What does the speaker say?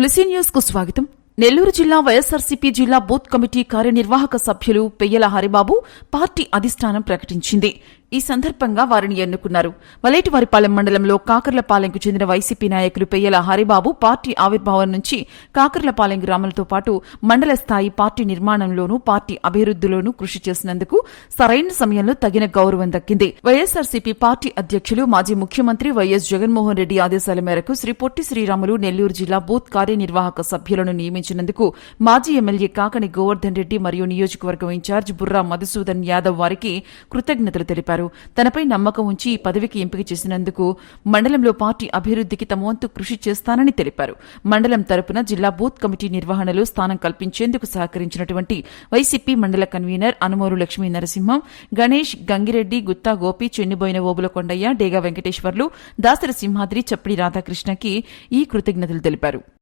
తులసి న్యూస్కు స్వాగతం. నెల్లూరు జిల్లా వైఎస్సార్సీపీ జిల్లా బూత్ కమిటీ కార్యనిర్వాహక సభ్యులు పెయ్యల హరిబాబు పార్టీ అధిష్టానం ప్రకటించింది. ఈ సందర్భంగా వారిని ఎన్నుకున్నారు. మలేటివారిపాలెం మండలంలో కాకర్లపాలెంకు చెందిన వైసీపీ నాయకులు పెయ్యల హరిబాబు పార్టీ ఆవిర్భావం నుంచి కాకర్లపాలెం గ్రామాలతో పాటు మండల స్థాయి పార్టీ నిర్మాణంలోనూ పార్టీ అభివృద్ధిలోనూ కృషి చేసినందుకు సరైన సమయంలో తగిన గౌరవం దక్కింది. వైఎస్సార్సీపీ పార్టీ అధ్యక్షులు మాజీ ముఖ్యమంత్రి వైఎస్ జగన్మోహన్ రెడ్డి ఆదేశాల మేరకు శ్రీ పొట్టి శ్రీరాములు నెల్లూరు జిల్లా బూత్ కార్యనిర్వాహక సభ్యులను నియమించినందుకు మాజీ ఎమ్మెల్యే కాకని గోవర్ధన్ రెడ్డి మరియు నియోజకవర్గం ఇన్ఛార్జ్ బుర్రా మధుసూదన్ యాదవ్ వారికి కృతజ్ఞతలు తెలిపారు. తనపై నమ్మకం ఉంచి ఈ పదవికి ఎంపిక చేసినందుకు మండలంలో పార్టీ అభివృద్ధికి తమ వంతు కృషి చేస్తానని తెలిపారు. మండలం తరపున జిల్లా బూత్ కమిటీ నిర్వహణలో స్థానం కల్పించేందుకు సహకరించినటువంటి వైసీపీ మండల కన్వీనర్ అనుమూరు లక్ష్మీ నరసింహం గణేష్ గంగిరెడ్డి గుత్తా గోపి చెన్నిబోయిన ఓబుల కొండయ్య డేగా వెంకటేశ్వర్లు దాసరి సింహాద్రి చప్పిడి రాధాకృష్ణకి ఈ కృతజ్ఞతలు తెలిపారు.